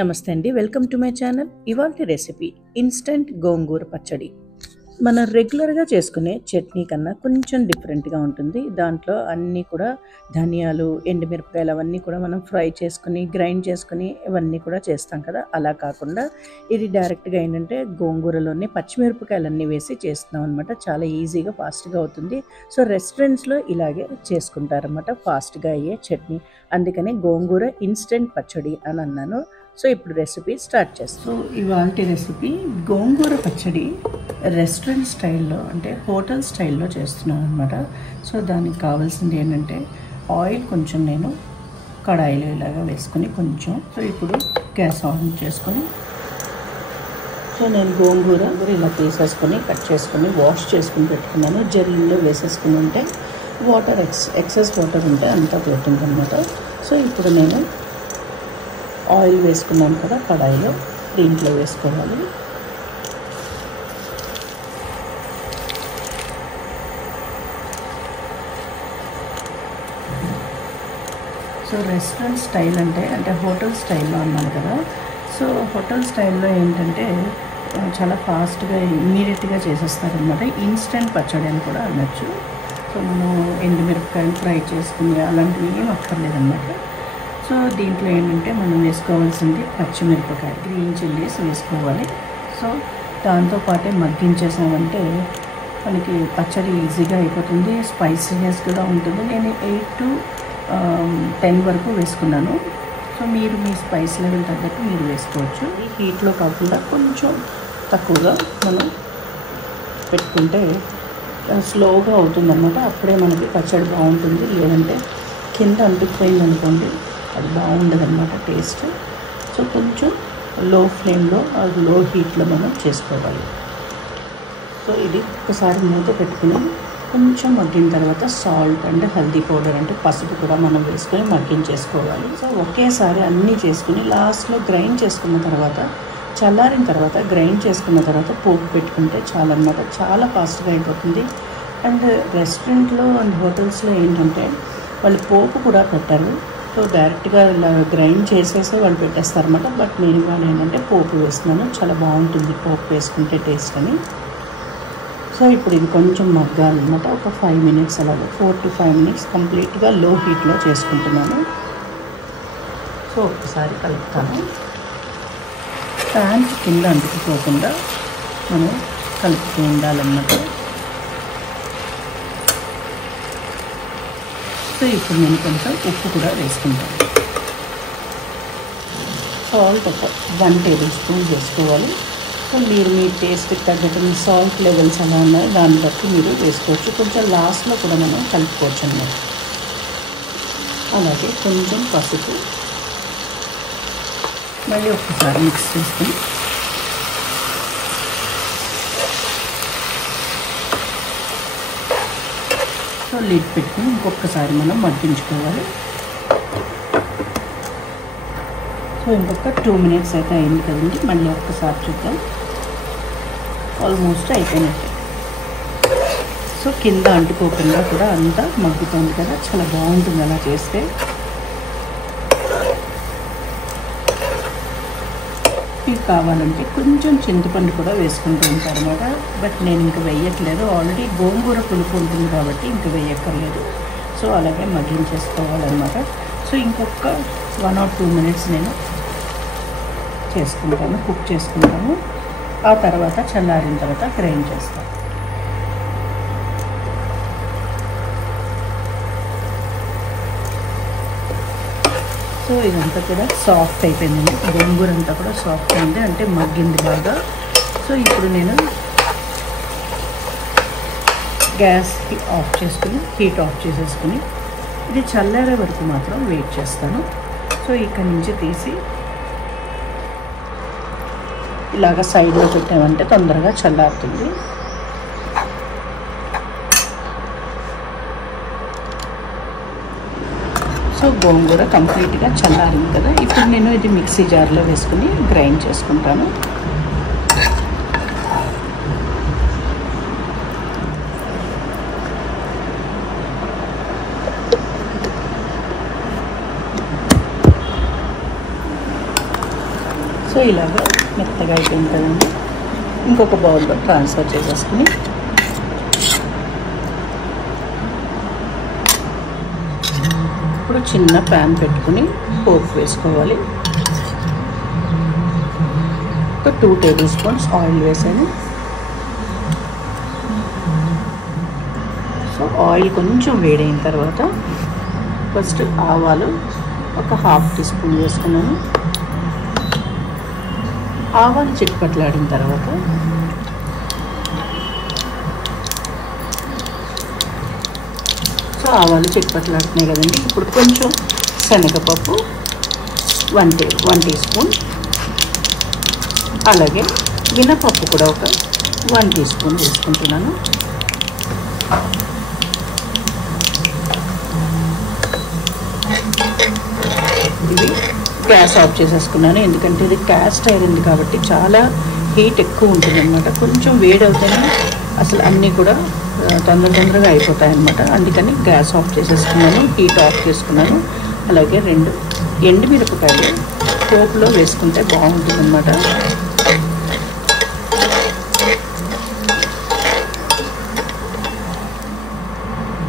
నమస్తే అండి, welcome to my channel. ఇవాల్టి రెసిపీ ఇన్స్టెంట్ గోంగూర పచ్చడి. మన రెగ్యులర్గా చేసుకునే చట్నీ కన్నా కొంచెం డిఫరెంట్గా ఉంటుంది. దాంట్లో అన్నీ కూడా ధనియాలు, ఎండుమిరపకాయలు అవన్నీ కూడా మనం ఫ్రై చేసుకుని గ్రైండ్ చేసుకుని ఇవన్నీ కూడా చేస్తాం కదా. అలా కాకుండా ఇది డైరెక్ట్గా ఏంటంటే గోంగూరలోనే పచ్చిమిరపకాయలన్నీ వేసి చేస్తున్నాం అనమాట. చాలా ఈజీగా ఫాస్ట్గా అవుతుంది. సో రెస్టారెంట్స్లో ఇలాగే చేసుకుంటారన్నమాట, ఫాస్ట్గా అయ్యే చట్నీ. అందుకని గోంగూర ఇన్స్టెంట్ పచ్చడి అని అన్నాను. సో ఇప్పుడు రెసిపీ స్టార్ట్ చేస్తాం. సో ఇవాల్టి రెసిపీ గోంగూర పచ్చడి రెస్టారెంట్ స్టైల్లో అంటే హోటల్ స్టైల్లో చేస్తున్నాను అనమాట. సో దానికి కావాల్సింది ఏంటంటే ఆయిల్ కొంచెం నేను కడాయిలో ఇలాగా వేసుకొని కొంచెం. సో ఇప్పుడు గ్యాస్ ఆన్ చేసుకొని సో నేను గోంగూర ఇలా తీసేసుకొని కట్ చేసుకొని వాష్ చేసుకుని పెట్టుకున్నాను. జల్లీలో వేసేసుకుని ఉంటే వాటర్ ఎక్సెస్ వాటర్ ఉంటే అంతా పోతుంది అనమాట. సో ఇప్పుడు నేను ఆయిల్ వేసుకున్నాను కదా కడాయిలో, దీంట్లో వేసుకోవాలి. సో రెస్టారెంట్ స్టైల్ అంటే హోటల్ స్టైల్లో అన్నాను కదా. సో హోటల్ స్టైల్లో ఏంటంటే చాలా ఫాస్ట్గా ఇమ్మీడియట్గా చేసేస్తారనమాట. ఇన్స్టెంట్ పచ్చడి అని కూడా అనొచ్చు. సో మనం ఎండుమిరపకాయలు ఫ్రై చేసుకుని అలాంటివి ఏం అక్కర్లేదన్నమాట. సో దీంట్లో ఏంటంటే మనం వేసుకోవాల్సింది పచ్చిమిరపకాయ, గ్రీన్ చిల్లీస్ వేసుకోవాలి. సో దాంతోపాటే మగ్గించేసామంటే మనకి పచ్చడి ఈజీగా అయిపోతుంది, స్పైసీనెస్ కూడా ఉంటుంది. నేను 8 to 10 వరకు వేసుకున్నాను. సో మీరు మీ స్పైస్ లెవెల్ తగ్గట్టు మీరు వేసుకోవచ్చు. ఈ హీట్లో కాకుండా కొంచెం తక్కువగా మనం పెట్టుకుంటే స్లోగా అవుతుందన్నమాట. అప్పుడే మనకి పచ్చడి బాగుంటుంది. లేదంటే కింద అంటుకుపోయింది అనుకోండి, అది బాగుండదు అన్నమాట టేస్ట్. సో కొంచెం లో ఫ్లేమ్లో, లో హీట్లో మనం చేసుకోవాలి. సో ఇది ఒకసారి మూత పెట్టుకుని కొంచెం మగ్గిన తర్వాత సాల్ట్ అండ్ హల్దీ పౌడర్ అంటే పసుపు కూడా మనం వేసుకొని మగ్గించేసుకోవాలి. సో ఒకేసారి అన్నీ చేసుకుని లాస్ట్లో గ్రైండ్ చేసుకున్న తర్వాత, చల్లారిన తర్వాత గ్రైండ్ చేసుకున్న తర్వాత పోపు పెట్టుకుంటే చాలా అన్నమాట. చాలా ఫాస్ట్గా అయిపోతుంది. అండ్ రెస్టారెంట్లో అండ్ హోటల్స్లో ఏంటంటే వాళ్ళు పోపు కూడా పెట్టారు. సో డైరెక్ట్గా ఇలా గ్రైండ్ చేసేసి వాళ్ళు పెట్టేస్తారన్నమాట. బట్ నేను ఇవాళ ఏంటంటే పోపు వేస్తున్నాను, చాలా బాగుంటుంది పోపు వేసుకుంటే టేస్ట్ అని. సో ఇప్పుడు ఇది కొంచెం మగ్గాలన్నమాట. ఒక 5 minutes అలాగే 4 to 5 minutes కంప్లీట్గా లో హీట్లో చేసుకుంటున్నాను. సో ఒకసారి కలుపుతాను. ప్యాన్ కింద అంటుకుపోకుండా మనం కలుపుతూ ఉండాలన్నమాట. సో ఇప్పుడు నేను కొంచెం ఉప్పు కూడా వేసుకుంటాను. సాల్ట్ ఒక 1 tablespoon వేసుకోవాలి. సో మీరు మీ టేస్ట్కి తగ్గట్టు మీ సాల్ట్ లెవెల్స్ ఎలా ఉన్నాయో దాన్ని బట్టి మీరు వేసుకోవచ్చు. కొంచెం లాస్ట్లో కూడా మనం కలుపుకోవచ్చు అన్నమాట. అలాగే కొంచెం పసుపు మళ్ళీ ఒకసారి మిక్స్ చేసుకుని సో లిడ్ పెట్టుకుని ఇంకొకసారి మనం మగ్గించుకోవాలి. సో ఇంకొక 2 minutes అయితే అయింది కదండి. మళ్ళీ ఒక్కసారి చూద్దాం. ఆల్మోస్ట్ అయిపోయినట్టే. సో కింద అంటుకోకుండా కూడా అంతా మగ్గుతుంది కదా, చాలా బాగుంటుంది అలా చేస్తే. మీకు కావాలంటే కొంచెం చింతపండు కూడా వేసుకుంటూ ఉంటారు అన్నమాట. బట్ నేను ఇంకా వేయట్లేదు, ఆల్రెడీ గోంగూర పులుపు ఉంటుంది కాబట్టి ఇంకా వేయక్కర్లేదు. సో అలాగే మగ్గించేసుకోవాలన్నమాట. సో ఇంకొక 1 or 2 minutes నేను చేసుకుంటాను, కుక్ చేసుకుంటాను. ఆ తర్వాత చల్లారిన తర్వాత గ్రైండ్ చేస్తాను. సో ఇదంతా కూడా సాఫ్ట్ అయిపోయిందండి. గోంగూర అంతా కూడా సాఫ్ట్ అయింది, అంటే మగ్గింది బాగా. సో ఇప్పుడు నేను గ్యాస్కి ఆఫ్ చేసుకుని హీట్ ఆఫ్ చేసేసుకుని ఇది చల్లారే వరకు మాత్రం వెయిట్ చేస్తాను. సో ఇక్కడ నుంచి తీసి ఇలాగ సైడ్లో పెట్టామంటే తొందరగా చల్లారుతుంది. సో గోంగూర కంప్లీట్గా చల్లారింది కదా. ఇప్పుడు నేను ఇది మిక్సీ జార్లో వేసుకుని గ్రైండ్ చేసుకుంటాను. సో ఇలాగా మెత్తగా అయిపోయింది కదండి. ఇంకొక బౌల్లో ట్రాన్స్ఫర్ చేసేసుకుని ఇప్పుడు చిన్న ప్యాన్ పెట్టుకుని పోపు వేసుకోవాలి. ఒక 2 టేబుల్ స్పూన్స్ ఆయిల్ వేసాను. సో ఆయిల్ కొంచెం వేడైన తర్వాత ఫస్ట్ ఆవాలు ఒక 1/2 టీ స్పూన్ వేసుకున్నాను. ఆవాలు చిట్పట్లాడిన తర్వాత సో ఆవాలు చిట్పట్లాడుతున్నాయి కదండి. ఇప్పుడు కొంచెం శనగపప్పు 1 టీ స్పూన్, అలాగే మినపప్పు కూడా ఒక 1 టీ స్పూన్ వేసుకుంటున్నాను. ఇది గ్యాస్ ఆఫ్ చేసేసుకున్నాను, ఎందుకంటే ఇది క్యాస్ట్ ఐరన్ కాబట్టి చాలా హీట్ ఎక్కువ ఉంటుంది అన్నమాట. కొంచెం వేడి అవుతేనే అసలు అన్నీ కూడా తొందరగా అయిపోతాయి అన్నమాట. అందుకని గ్యాస్ ఆఫ్ చేసేసుకున్నాను, హీట్ ఆఫ్ చేసుకున్నాను. అలాగే 2 ఎండుమిరపకాయలు పోపులో వేసుకుంటే బాగుంటుంది అన్నమాట.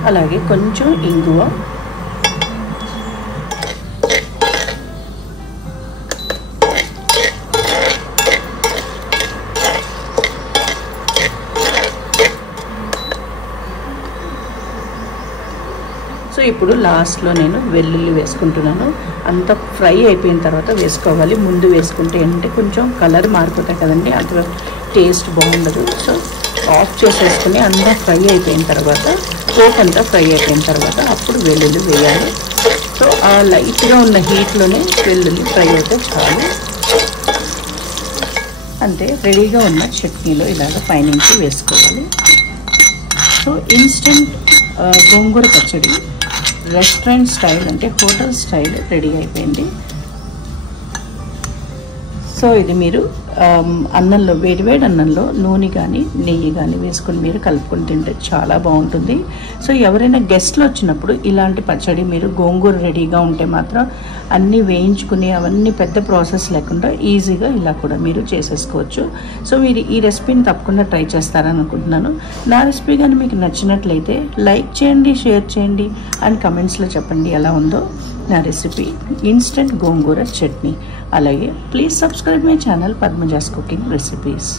అలాగే కొంచెం ఇంగువ, సో ఇప్పుడు లాస్ట్లో నేను వెల్లుల్లి వేసుకుంటున్నాను. అంత ఫ్రై అయిపోయిన తర్వాత వేసుకోవాలి. ముందు వేసుకుంటే ఏంటంటే కొంచెం కలర్ మారిపోతాయి కదండి, అంత టేస్ట్ బాగుండదు. సో ఆఫ్ చేసేసుకుని అంతా ఫ్రై అయిపోయిన తర్వాత, పోపు అంతా ఫ్రై అయిపోయిన తర్వాత అప్పుడు వెల్లుల్లి వేయాలి. సో ఆ లైట్గా ఉన్న హీట్లోనే వెల్లుల్లి ఫ్రై అయితే చాలు. అంతే, రెడీగా ఉన్న చట్నీలో ఇలాగ పైనుంచి వేసుకోవాలి. సో ఇన్స్టెంట్ గోంగూర పచ్చడి రెస్టారెంట్ స్టైల్ అంటే హోటల్ స్టైల్ రెడీ అయిపోయింది. సో ఇది మీరు అన్నంలో, వేడివేడి అన్నంలో నూనె కానీ నెయ్యి కానీ వేసుకొని మీరు కలుపుకొని తింటే చాలా బాగుంటుంది. సో ఎవరైనా గెస్ట్లు వచ్చినప్పుడు ఇలాంటి పచ్చడి మీరు గోంగూర రెడీగా ఉంటే మాత్రం అన్నీ వేయించుకుని అవన్నీ పెద్ద ప్రాసెస్ లేకుండా ఈజీగా ఇలా కూడా మీరు చేసేసుకోవచ్చు. సో మీరు ఈ రెసిపీని తప్పకుండా ట్రై చేస్తారని అనుకుంటున్నాను. నా రెసిపీ కానీ మీకు నచ్చినట్లయితే లైక్ చేయండి, షేర్ చేయండి అండ్ కమెంట్స్లో చెప్పండి ఎలా ఉందో నా రెసిపీ ఇన్స్టెంట్ గోంగూర చట్నీ. అలాగే please subscribe my channel Padmaja's cooking recipes.